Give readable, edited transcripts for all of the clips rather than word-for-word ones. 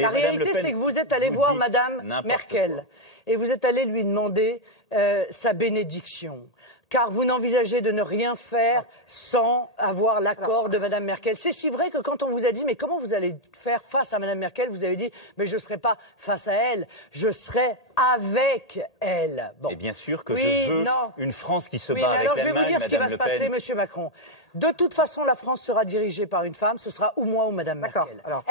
La réalité, c'est que vous êtes allé voir Madame Merkel et vous êtes allé lui demander sa bénédiction. Car vous n'envisagez de ne rien faire sans avoir l'accord de Mme Merkel. C'est si vrai que quand on vous a dit « mais comment vous allez faire face à Mme Merkel ?» vous avez dit « mais je ne serai pas face à elle, je serai avec elle ». Bon. Et bien sûr que je veux une France qui se bat avec l'Allemagne, alors je vais vous dire ce qui va se passer, Monsieur Macron. De toute façon, la France sera dirigée par une femme, ce sera ou moi ou Mme Merkel.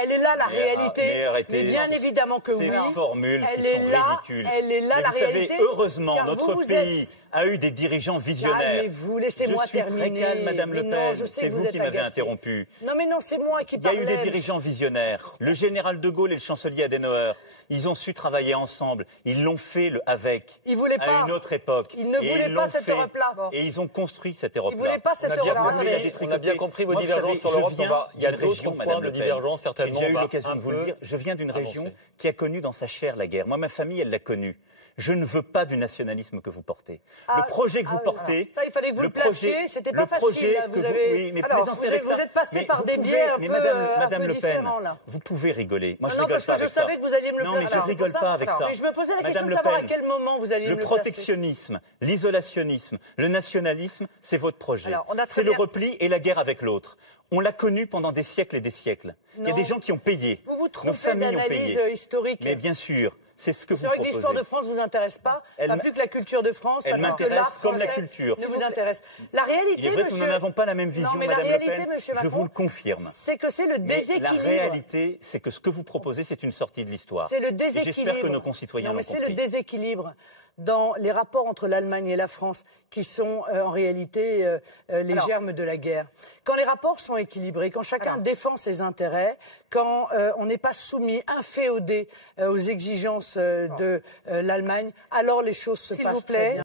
Elle est là la réalité, mais bien évidemment que oui. Ces formules elle est là, elle est là la réalité. Heureusement, notre pays a eu des dirigeants visionnaires. Calmez-vous, laissez-moi terminer. Je suis très calme, Madame Le Pen. C'est vous qui m'avez interrompu. Non mais non, c'est moi qui parlais. Il y a eu des dirigeants visionnaires. Le général de Gaulle et le chancelier Adenauer. Ils ont su travailler ensemble. Ils l'ont fait avec. Ils voulaient pas. À une autre époque. Ils ne voulaient pas cette Europe-là. Et ils ont construit cette Europe-là. Ils ne voulaient pas cette Europe-là. On a bien compris vos divergences sur l'Europe. Il y a d'autres points de divergence, certainement. J'ai eu l'occasion de vous le dire. Je viens d'une région qui a connu dans sa chair la guerre. Moi, ma famille, elle l'a connue. Je ne veux pas du nationalisme que vous portez. Le projet que vous portez... Ça, il fallait que vous le placiez, c'était pas facile. Vous êtes passé par des biais un peu différents, là. Vous pouvez rigoler. Moi, je rigole pas avec ça. Non, parce que je savais que vous alliez me le placer. Non, mais je rigole pas avec ça. Mais je me posais la question de savoir à quel moment vous alliez me le placer. Le protectionnisme, l'isolationnisme, le nationalisme, c'est votre projet. C'est le repli et la guerre avec l'autre. On l'a connu pendant des siècles et des siècles. Il y a des gens qui ont payé. Vous vous trompez d'analyse historique. Mais bien sûr. C'est ce que vous proposez. C'est vrai que l'histoire de France ne vous intéresse pas, pas plus que la culture de France, pas plus que l'art comme la français culture. ne vous intéresse. La réalité, il est vrai que nous n'avons pas la même vision, Madame Le Pen, je vous le confirme. C'est que c'est le déséquilibre. La réalité, c'est que ce que vous proposez, c'est une sortie de l'histoire. C'est le déséquilibre. J'espère que nos concitoyens l'ont compris. C'est le déséquilibre dans les rapports entre l'Allemagne et la France qui sont en réalité les germes de la guerre. Quand les rapports sont équilibrés, quand chacun défend ses intérêts, quand on n'est pas soumis, inféodé aux exigences de l'Allemagne, alors les choses se passent très bien.